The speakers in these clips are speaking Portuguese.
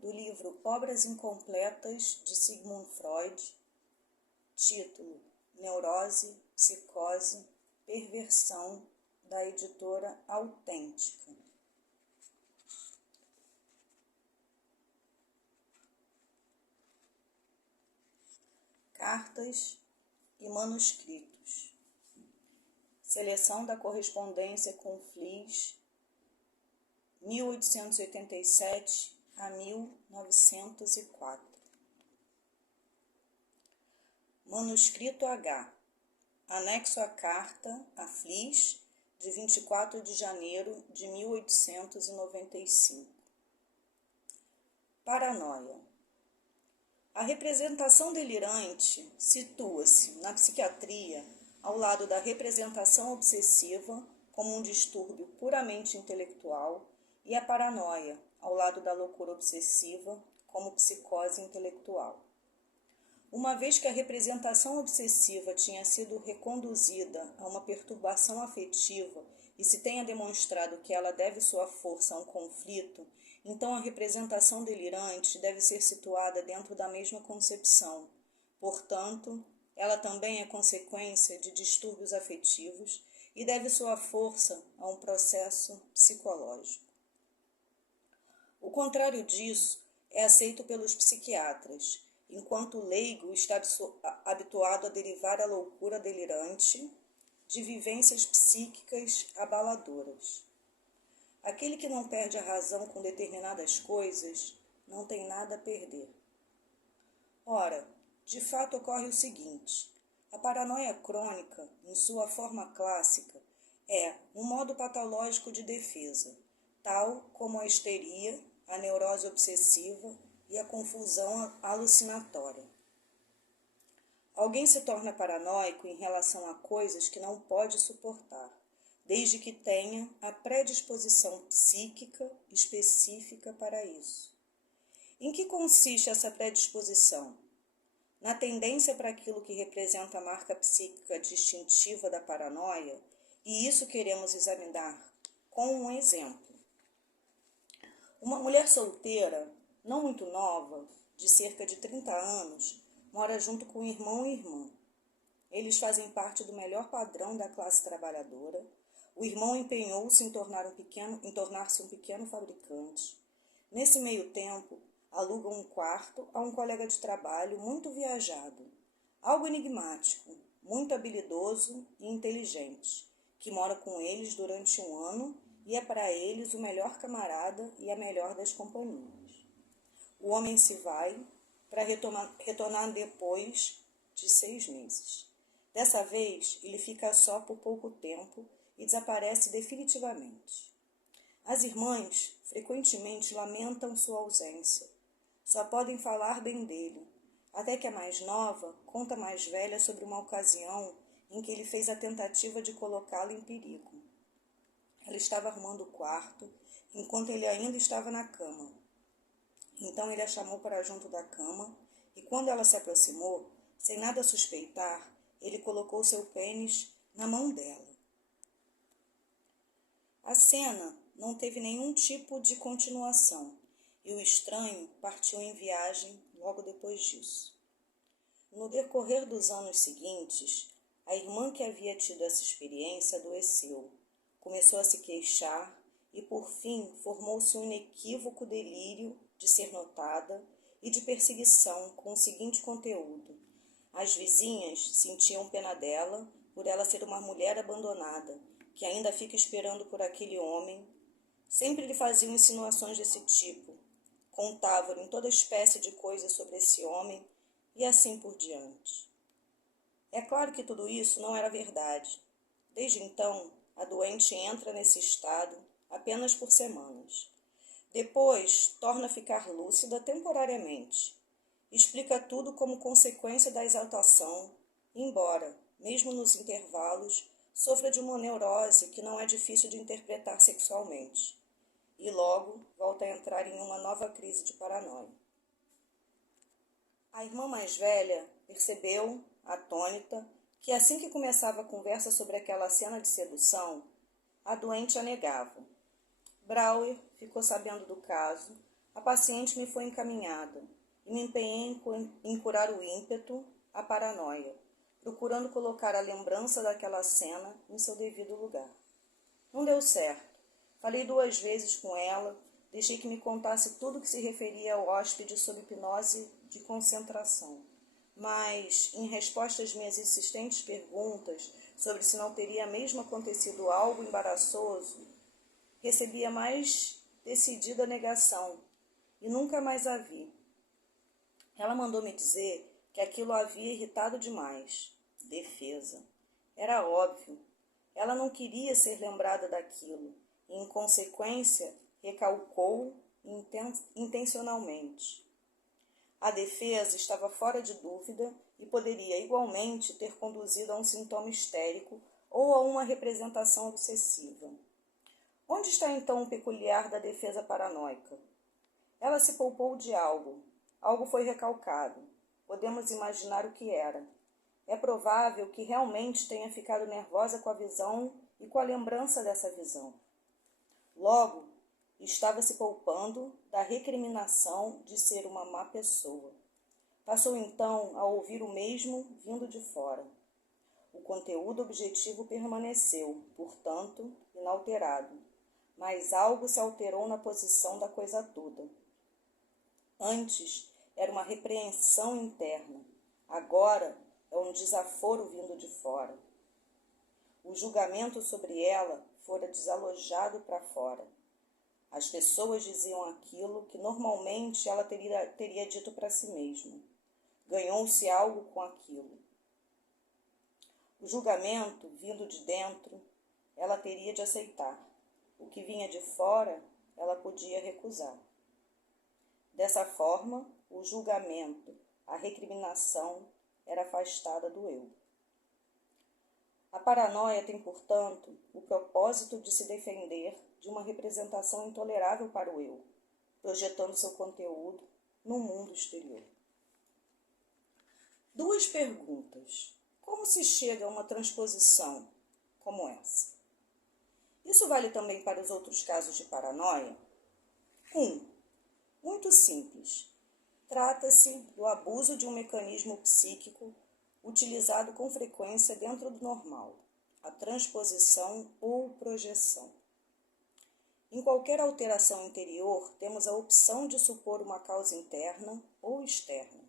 do livro Obras Incompletas de Sigmund Freud, título Neurose, Psicose, Perversão, da editora Autêntica. Cartas e manuscritos. Seleção da correspondência com Fliess, 1887 a 1904. Manuscrito H. Anexo à carta a Fliess, de 24 de janeiro de 1895. Paranoia. A representação delirante situa-se na psiquiatria ao lado da representação obsessiva como um distúrbio puramente intelectual e a paranoia ao lado da loucura obsessiva como psicose intelectual. Uma vez que a representação obsessiva tinha sido reconduzida a uma perturbação afetiva e se tenha demonstrado que ela deve sua força a um conflito, então a representação delirante deve ser situada dentro da mesma concepção. Portanto, ela também é consequência de distúrbios afetivos e deve sua força a um processo psicológico. O contrário disso é aceito pelos psiquiatras, enquanto o leigo está habituado a derivar a loucura delirante de vivências psíquicas abaladoras. Aquele que não perde a razão com determinadas coisas não tem nada a perder. Ora, de fato ocorre o seguinte: a paranoia crônica, em sua forma clássica, é um modo patológico de defesa, tal como a histeria, a neurose obsessiva e a confusão alucinatória. Alguém se torna paranoico em relação a coisas que não pode suportar, desde que tenha a predisposição psíquica específica para isso. Em que consiste essa predisposição? Na tendência para aquilo que representa a marca psíquica distintiva da paranoia, e isso queremos examinar com um exemplo. Uma mulher solteira, não muito nova, de cerca de 30 anos, mora junto com o irmão e irmã. Eles fazem parte do melhor padrão da classe trabalhadora. O irmão empenhou-se em tornar-se um pequeno fabricante. Nesse meio tempo, alugam um quarto a um colega de trabalho muito viajado, algo enigmático, muito habilidoso e inteligente, que mora com eles durante um ano e é para eles o melhor camarada e a melhor das companhias. O homem se vai para retornar depois de 6 meses. Dessa vez, ele fica só por pouco tempo e desaparece definitivamente. As irmãs frequentemente lamentam sua ausência. Só podem falar bem dele, até que a mais nova conta à mais velha sobre uma ocasião em que ele fez a tentativa de colocá-la em perigo. Ela estava arrumando o quarto, enquanto ele ainda estava na cama. Então ele a chamou para junto da cama, e quando ela se aproximou, sem nada suspeitar, ele colocou seu pênis na mão dela. A cena não teve nenhum tipo de continuação, e o estranho partiu em viagem logo depois disso. No decorrer dos anos seguintes, a irmã que havia tido essa experiência adoeceu, começou a se queixar e, por fim, formou-se um inequívoco delírio de ser notada e de perseguição com o seguinte conteúdo: as vizinhas sentiam pena dela por ela ser uma mulher abandonada, que ainda fica esperando por aquele homem. Sempre lhe faziam insinuações desse tipo, contavam-lhe toda espécie de coisas sobre esse homem e assim por diante. É claro que tudo isso não era verdade. Desde então, a doente entra nesse estado apenas por semanas. Depois, torna a ficar lúcida temporariamente. Explica tudo como consequência da exaltação, embora, mesmo nos intervalos, sofra de uma neurose que não é difícil de interpretar sexualmente. E logo volta a entrar em uma nova crise de paranoia. A irmã mais velha percebeu, atônita, que assim que começava a conversa sobre aquela cena de sedução, a doente a negava. Brauer ficou sabendo do caso A paciente me foi encaminhada e me empenhei em curar o ímpeto, a paranoia, procurando colocar a lembrança daquela cena em seu devido lugar. Não deu certo. Falei 2 vezes com ela, deixei que me contasse tudo que se referia ao hóspede sob hipnose de concentração. Mas, em resposta às minhas insistentes perguntas sobre se não teria mesmo acontecido algo embaraçoso, recebi a mais decidida negação e nunca mais a vi. Ela mandou me dizer que aquilo a havia irritado demais. Defesa. Era óbvio. Ela não queria ser lembrada daquilo e, em consequência, recalcou intencionalmente. A defesa estava fora de dúvida e poderia igualmente ter conduzido a um sintoma histérico ou a uma representação obsessiva. Onde está então o peculiar da defesa paranoica? Ela se poupou de algo. Algo foi recalcado. Podemos imaginar o que era. É provável que realmente tenha ficado nervosa com a visão e com a lembrança dessa visão. Logo, estava se poupando da recriminação de ser uma má pessoa. Passou então a ouvir o mesmo vindo de fora. O conteúdo objetivo permaneceu, portanto, inalterado, mas algo se alterou na posição da coisa toda. Antes era uma repreensão interna, agora é um desaforo vindo de fora. O julgamento sobre ela fora desalojado para fora. As pessoas diziam aquilo que normalmente ela teria dito para si mesma. Ganhou-se algo com aquilo. O julgamento, vindo de dentro, ela teria de aceitar. O que vinha de fora, ela podia recusar. Dessa forma, o julgamento, a recriminação, era afastada do eu. A paranoia tem, portanto, o propósito de se defender de uma representação intolerável para o eu, projetando seu conteúdo no mundo exterior. 2 perguntas. Como se chega a uma transposição como essa? Isso vale também para os outros casos de paranoia? 1. Muito simples. Trata-se do abuso de um mecanismo psíquico utilizado com frequência dentro do normal, a transposição ou projeção. Em qualquer alteração interior, temos a opção de supor uma causa interna ou externa.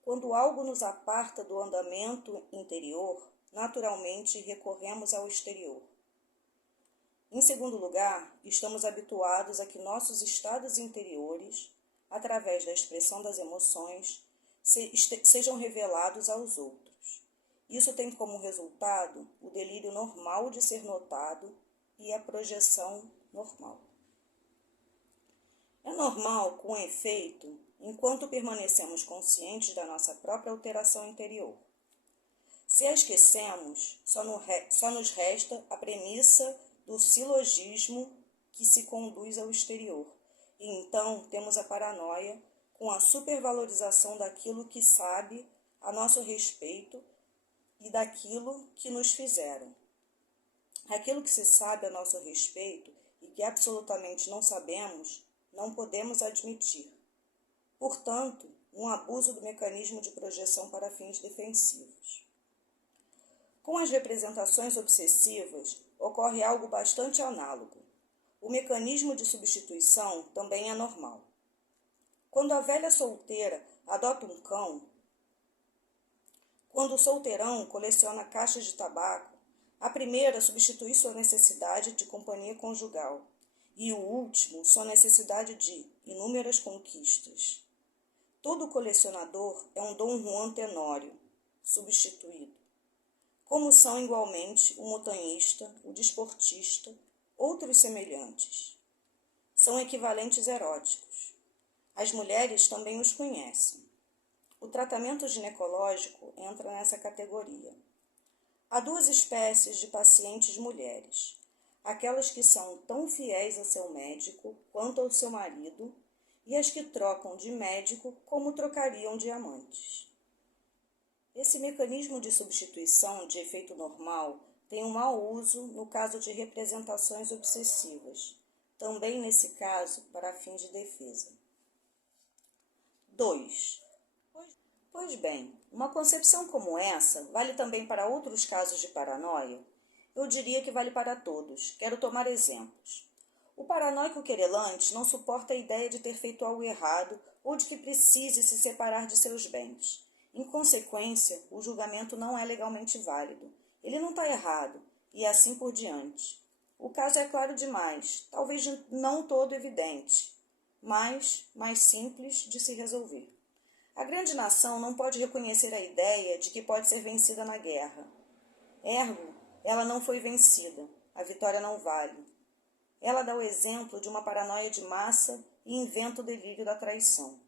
Quando algo nos aparta do andamento interior, naturalmente recorremos ao exterior. Em segundo lugar, estamos habituados a que nossos estados interiores, através da expressão das emoções, sejam revelados aos outros. Isso tem como resultado o delírio normal de ser notado e a projeção normal. É normal, com efeito, enquanto permanecemos conscientes da nossa própria alteração interior. Se a esquecemos, só nos resta a premissa do silogismo que se conduz ao exterior. E então temos a paranoia com a supervalorização daquilo que sabe a nosso respeito e daquilo que nos fizeram. Aquilo que se sabe a nosso respeito e que absolutamente não sabemos, não podemos admitir. Portanto, um abuso do mecanismo de projeção para fins defensivos. Com as representações obsessivas, ocorre algo bastante análogo. O mecanismo de substituição também é normal. Quando a velha solteira adota um cão, quando o solteirão coleciona caixas de tabaco, a primeira substitui sua necessidade de companhia conjugal e o último sua necessidade de inúmeras conquistas. Todo colecionador é um Dom Juan Tenório, substituído. Como são igualmente o montanhista, o desportista, outros semelhantes. São equivalentes eróticos. As mulheres também os conhecem. O tratamento ginecológico entra nessa categoria. Há 2 espécies de pacientes mulheres. Aquelas que são tão fiéis a seu médico quanto ao seu marido e as que trocam de médico como trocariam de amantes. Esse mecanismo de substituição de efeito normal tem um mau uso no caso de representações obsessivas, também nesse caso para fins de defesa. 2. Pois bem, uma concepção como essa vale também para outros casos de paranoia? Eu diria que vale para todos. Quero tomar exemplos. O paranoico querelante não suporta a ideia de ter feito algo errado ou de que precise se separar de seus bens. Em consequência, o julgamento não é legalmente válido. Ele não está errado, e assim por diante. O caso é claro demais, talvez não todo evidente, mas mais simples de se resolver. A grande nação não pode reconhecer a ideia de que pode ser vencida na guerra. Ergo, ela não foi vencida. A vitória não vale. Ela dá o exemplo de uma paranoia de massa e inventa o delírio da traição.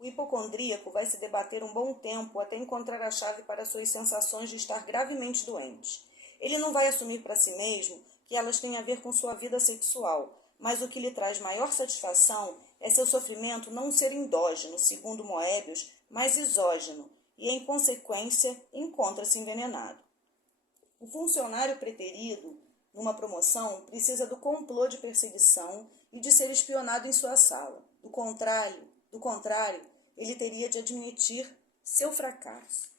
O hipocondríaco vai se debater um bom tempo até encontrar a chave para suas sensações de estar gravemente doente. Ele não vai assumir para si mesmo que elas têm a ver com sua vida sexual, mas o que lhe traz maior satisfação é seu sofrimento não ser endógeno, segundo Moebius, mas exógeno, e, em consequência, encontra-se envenenado. O funcionário preterido numa promoção precisa do complô de perseguição e de ser espionado em sua sala. Do contrário, ele teria de admitir seu fracasso.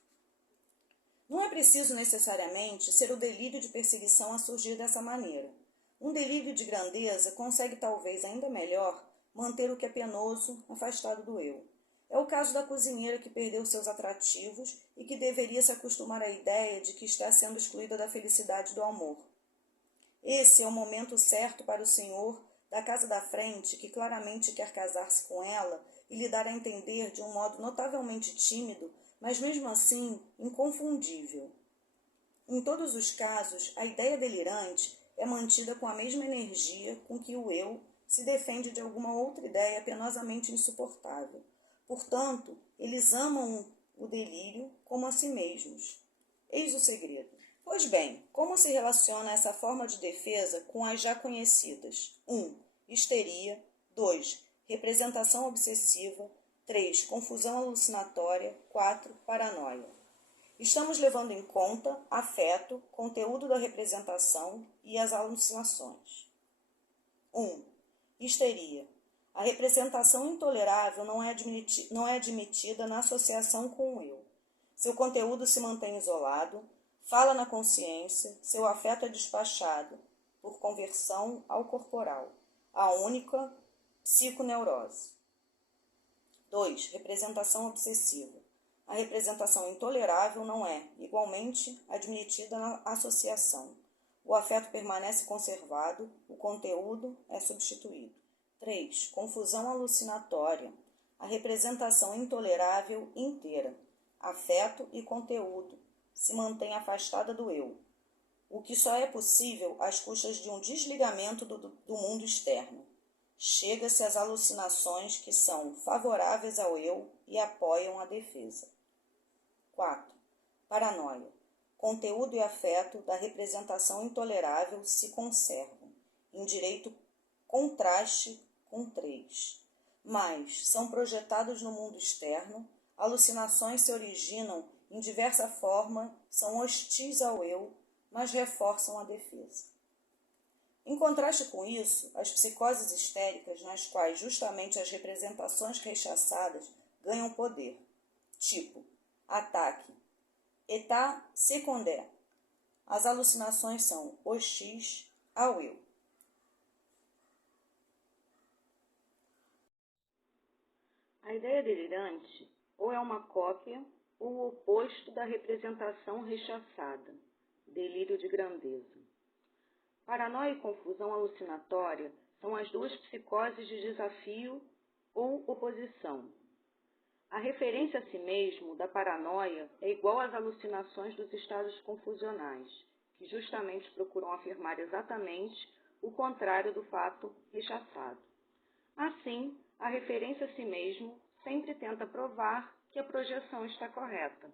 Não é preciso necessariamente ser o delírio de perseguição a surgir dessa maneira. Um delírio de grandeza consegue, talvez ainda melhor, manter o que é penoso afastado do eu. É o caso da cozinheira que perdeu seus atrativos e que deveria se acostumar à ideia de que está sendo excluída da felicidade do amor. Esse é o momento certo para o senhor da casa da frente, que claramente quer casar-se com ela e lhe dar a entender de um modo notavelmente tímido, mas mesmo assim inconfundível. Em todos os casos, a ideia delirante é mantida com a mesma energia com que o eu se defende de alguma outra ideia penosamente insuportável. Portanto, eles amam o delírio como a si mesmos. Eis o segredo. Pois bem, como se relaciona essa forma de defesa com as já conhecidas? 1. Histeria. 2. Representação obsessiva. 3. Confusão alucinatória. 4. Paranoia. Estamos levando em conta afeto, conteúdo da representação e as alucinações. 1. Histeria. A representação intolerável não é admitida na associação com o eu. Seu conteúdo se mantém isolado, fala na consciência, seu afeto é despachado, por conversão ao corporal, a única psiconeurose. 2. Representação obsessiva. A representação intolerável não é, igualmente, admitida na associação. O afeto permanece conservado, o conteúdo é substituído. 3. Confusão alucinatória. A representação intolerável inteira, afeto e conteúdo, se mantém afastada do eu, o que só é possível às custas de um desligamento do mundo externo. Chega-se às alucinações que são favoráveis ao eu e apoiam a defesa. 4. Paranoia. Conteúdo e afeto da representação intolerável se conservam, em direito contraste com 3. Mas são projetados no mundo externo, alucinações se originam em diversa forma, são hostis ao eu, mas reforçam a defesa. Em contraste com isso, as psicoses histéricas, nas quais justamente as representações rechaçadas ganham poder, tipo ataque, état secondaire. As alucinações são hostis ao eu. A ideia delirante ou é uma cópia ou o oposto da representação rechaçada, delírio de grandeza. Paranoia e confusão alucinatória são as duas psicoses de desafio ou oposição. A referência a si mesmo da paranoia é igual às alucinações dos estados confusionais, que justamente procuram afirmar exatamente o contrário do fato rechaçado. Assim, a referência a si mesmo sempre tenta provar que a projeção está correta.